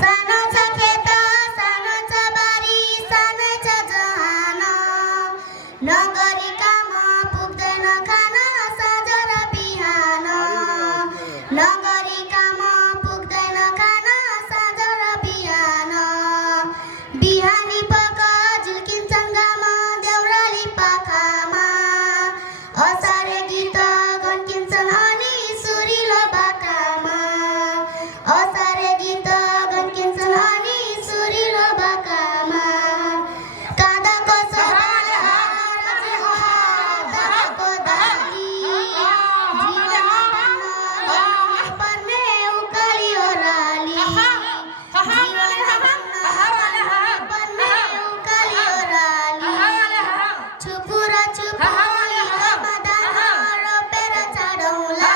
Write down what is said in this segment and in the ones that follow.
सानो छ खेत सानो छ बारी सानै छ जहान नगरी काम पुग्दैन खान साँझ र बिहान नगरी काम पुग्दैन खान साँझ र बिहान बिहानी पक झुल्किन्छन् घाम देउराली पाखामा असारे गीत गन्किन्छन् अनि सुरिलो बाकामा असारे गीत गन्किन्छन् अनि सुरिलो बाकामा काँदाको सोबाले दादाको दाली पर्ने उकाली ओराली पर्ने उकाली ओराली छुपुर छुपुरी मदान रोपेर चढौला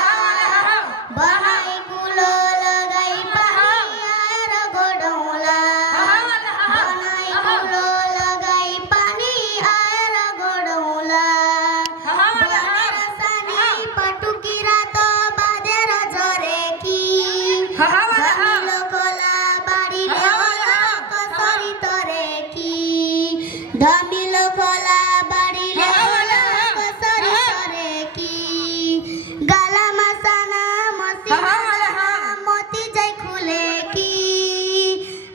बनाई कुलो लगाई पानी आएर गोडौला बनाई कुलो लगाई पानी आएर गोडौला बनेर सानी पटुकी रात बाँधेर झरेकी धमिलो खोला बारीले होला कसरी तरेकी धमिलो खोला बारीले होला कसरी तरेकी गालामा साना मसिना मोती झै खुलेकी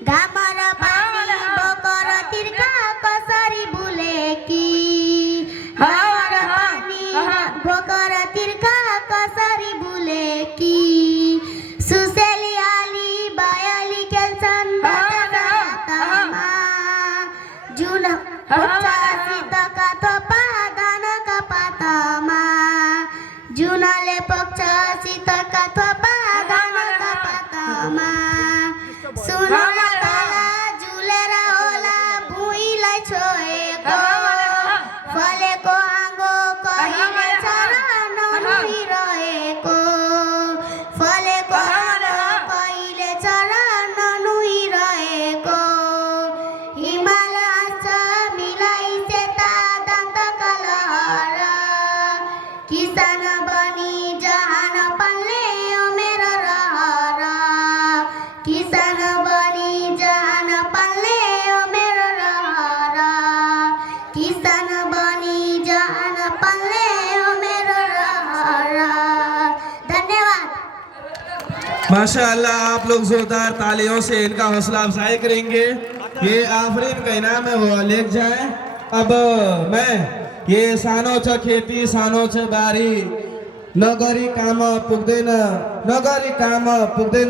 घाम र पानी बोकर तिर्खा कसरी बुलेकी घाम र पानी बोकर तिर्खा कसरी बुलेकी सुसेली आली बायाली खेल्छन् बाटामा जुन सीताका थोपा दानाका पातामा जुनले पक्ष सीताका थोपा दानाका पातामा सुनो न तला झुलेर होला भुइँलाई छोएको फलेको आँगो कहिले छ र ननुहिरहेको फलेको आँगो कहिले छ र ननुहिरहेको हिमाल हाँस्छ मिलाई सेता दन्तका लहर किसान बनी जहान पाल्ने ओ मेरो रहर किसान बनी जहान पाल्ने ओ मेरो रहर किसान बनी जहान पाल्ने ओ मेरो रहर धन्यवाद। माशाअल्लाह, आप लोग जोरदार तालियों से इनका हौसला अफजाई करेंगे। ये आफरीन का इनाम है, वो लेक जाए। अब मैं ये सानो छ खेती सानो छ बारी नगरी काम पुग्दैन नगरी काम पुग्दैन।